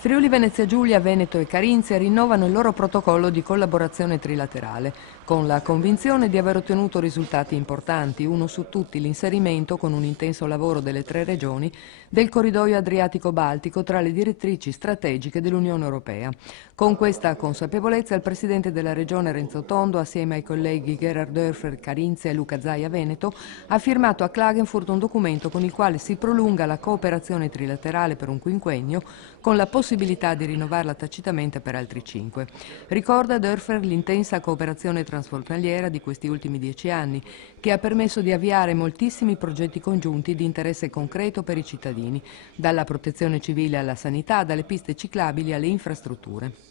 Friuli Venezia Giulia, Veneto e Carinzia rinnovano il loro protocollo di collaborazione trilaterale, con la convinzione di aver ottenuto risultati importanti, uno su tutti l'inserimento, con un intenso lavoro delle tre regioni, del corridoio Adriatico-Baltico tra le direttrici strategiche dell'Unione Europea. Con questa consapevolezza il Presidente della Regione Renzo Tondo, assieme ai colleghi Gerhard Dörfer Carinzia e Luca Zaia Veneto, ha firmato a Klagenfurt un documento con il quale si prolunga la cooperazione trilaterale per un quinquennio, con la possibilità di rinnovarla tacitamente per altri 5. Ricorda Dörfer l'intensa cooperazione transfrontaliera di questi ultimi 10 anni, che ha permesso di avviare moltissimi progetti congiunti di interesse concreto per i cittadini, dalla protezione civile alla sanità, dalle piste ciclabili alle infrastrutture.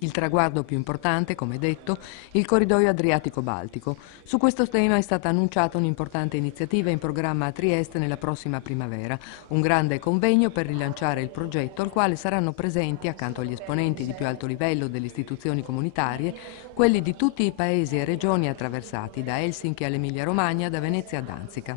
Il traguardo più importante, come detto, il corridoio Adriatico-Baltico. Su questo tema è stata annunciata un'importante iniziativa in programma a Trieste nella prossima primavera, un grande convegno per rilanciare il progetto al quale saranno presenti, accanto agli esponenti di più alto livello delle istituzioni comunitarie, quelli di tutti i paesi e regioni attraversati, da Helsinki all'Emilia-Romagna, da Venezia a Danzica.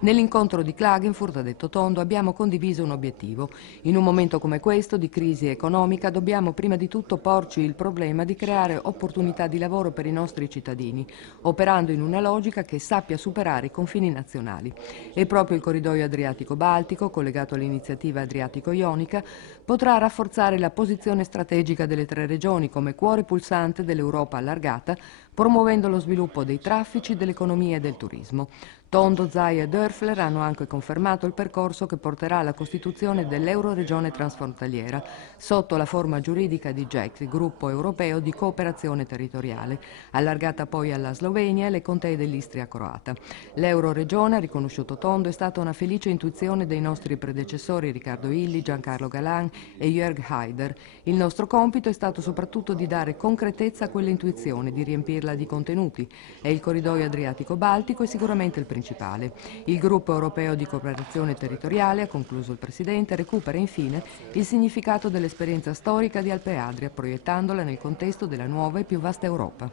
Nell'incontro di Klagenfurt, ha detto Tondo, abbiamo condiviso un obiettivo. In un momento come questo, di crisi economica, dobbiamo prima di tutto porci il problema di creare opportunità di lavoro per i nostri cittadini, operando in una logica che sappia superare i confini nazionali. E proprio il corridoio Adriatico-Baltico, collegato all'iniziativa Adriatico-Ionica, potrà rafforzare la posizione strategica delle tre regioni come cuore pulsante dell'Europa allargata, promuovendo lo sviluppo dei traffici, dell'economia e del turismo. Tondo, Zaia e Dörfler hanno anche confermato il percorso che porterà alla costituzione dell'Euroregione transfrontaliera, sotto la forma giuridica di GECT, il gruppo europeo di cooperazione territoriale, allargata poi alla Slovenia e alle contee dell'Istria croata. L'Euroregione, ha riconosciuto Tondo, è stata una felice intuizione dei nostri predecessori Riccardo Illy, Giancarlo Galan e Jörg Haider. Il nostro compito è stato soprattutto di dare concretezza a quell'intuizione, di riempirla di contenuti, e il corridoio Adriatico-Baltico è sicuramente il principale. Il gruppo europeo di cooperazione territoriale, ha concluso il Presidente, recupera infine il significato dell'esperienza storica di Alpe Adria, proiettandola nel contesto della nuova e più vasta Europa.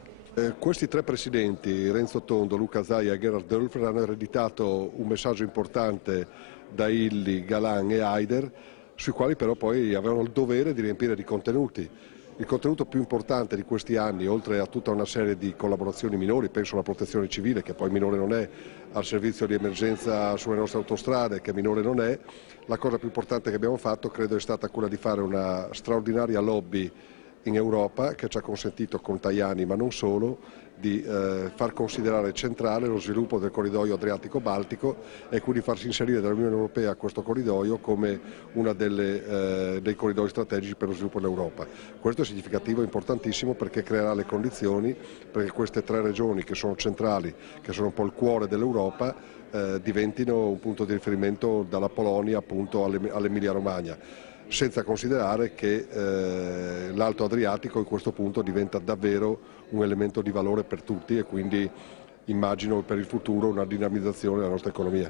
Questi tre presidenti, Renzo Tondo, Luca Zaia e Gerhard Dörfler, hanno ereditato un messaggio importante da Illy, Galan e Haider, sui quali però poi avevano il dovere di riempire di contenuti. Il contenuto più importante di questi anni, oltre a tutta una serie di collaborazioni minori, penso alla protezione civile, che poi minore non è, al servizio di emergenza sulle nostre autostrade, che minore non è, la cosa più importante che abbiamo fatto credo è stata quella di fare una straordinaria lobby in Europa che ci ha consentito con Tajani, ma non solo, di far considerare centrale lo sviluppo del corridoio Adriatico-Baltico e quindi farsi inserire dall'Unione Europea questo corridoio come uno dei corridoi strategici per lo sviluppo dell'Europa. Questo è significativo e importantissimo perché creerà le condizioni perché queste tre regioni che sono centrali, che sono un po' il cuore dell'Europa, diventino un punto di riferimento dalla Polonia appunto all'Emilia Romagna, senza considerare che l'Alto Adriatico in questo punto diventa davvero un elemento di valore per tutti e quindi immagino per il futuro una dinamizzazione della nostra economia.